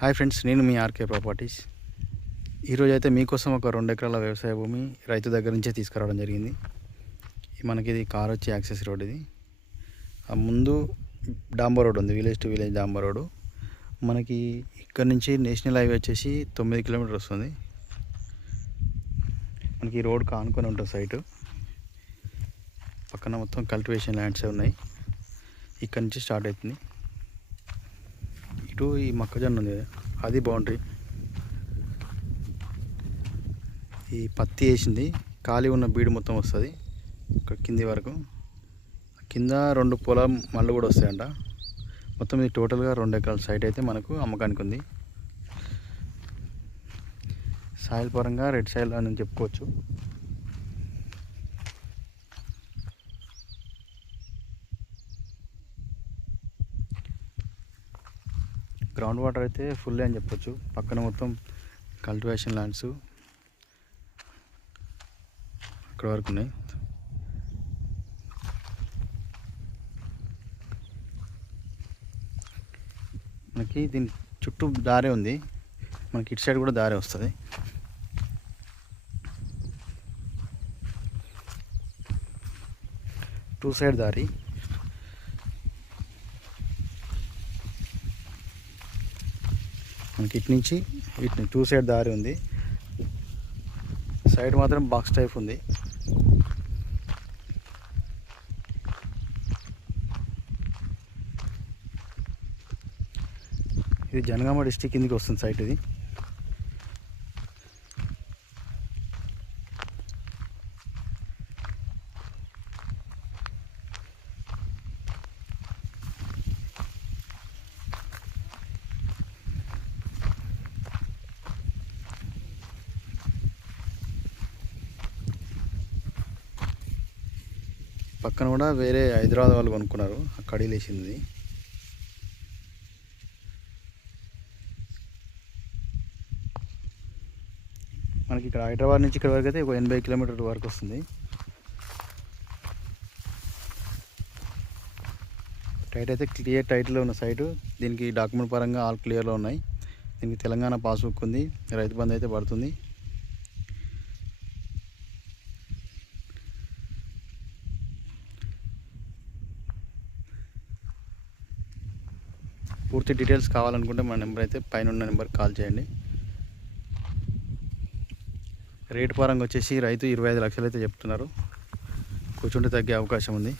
Hi friends, నేను మీ RK properties. ఈరోజు అయితే మీకోసం ఒక 2 ఎకరాల వ్యవసాయ భూమి రైతు దగ్గర నుంచే తీసుకురావడం జరిగింది. మనకి ఇది కార్ వచ్చి యాక్సెస్ రోడ్. ఇది ఆ ముందు డాంబర్ రోడ్ ఉంది, విలేజ్ టు విలేజ్ డాంబర్ రోడ్. మనకి ఇక్కడ నుంచి నేషనల్ హైవే వచ్చేసి 9 కిలోమీటర్ వస్తుంది. మనకి ఈ రోడ్కి ఆనుకొని ఉంటుంది సైటు. పక్కన మొత్తం కల్టివేషన్ ల్యాండ్సే ఉన్నాయి. ఇక్కడ నుంచి స్టార్ట్ అవుతుంది. ఇటు ఈ మొక్కజొన్న ఉంది, అది బౌండరీ. ఈ పత్తి వేసింది, ఖాళీ ఉన్న బీడు మొత్తం వస్తుంది ఇక్కడ కింది వరకు. కింద 2 పొలం మళ్ళు కూడా వస్తాయంట. మొత్తం ఇది టోటల్గా 2 ఎకరాల సైట్ అయితే మనకు అమ్మకానికి ఉంది. సాయిల్ పరంగా రెడ్ సాయిల్ అని చెప్పుకోవచ్చు. గ్రౌండ్ వాటర్ అయితే ఫుల్ అని చెప్పొచ్చు. పక్కన మొత్తం కల్టివేషన్ ల్యాండ్స్ అక్కడ వరకు ఉన్నాయి. మనకి దీని చుట్టూ దారే ఉంది. మనకి ఇటు సైడ్ కూడా దారే వస్తుంది. టూ సైడ్ దారి. మనకి ఇటు నుంచి ఇటు 2 సైడ్ దారి ఉంది. సైడ్ మాత్రం బాక్స్ టైప్ ఉంది. ఇది జనగామ డిస్టిక్ కిందికి వస్తుంది సైట్. ఇది పక్కన కూడా వేరే హైదరాబాద్ వాళ్ళు కొనుక్కున్నారు, కడీలు వేసింది. మనకి ఇక్కడ హైదరాబాద్ నుంచి ఇక్కడ వరకు అయితే ఒక 80 కిలోమీటర్ల వరకు వస్తుంది. టైట్ అయితే క్లియర్ టైట్లో ఉన్న సైటు. దీనికి డాక్యుమెంట్ పరంగా ఆల్ క్లియర్లో ఉన్నాయి. దీనికి తెలంగాణ పాస్బుక్ ఉంది, రైతు బంధు అయితే పడుతుంది. పూర్తి డీటెయిల్స్ కావాలనుకుంటే మన నెంబర్ అయితే పైన ఉన్న నెంబర్కి కాల్ చేయండి. రేటు పరంగా వచ్చేసి రైతు 25 లక్షలు అయితే చెప్తున్నారు. కూర్చుంటే తగ్గే అవకాశం ఉంది.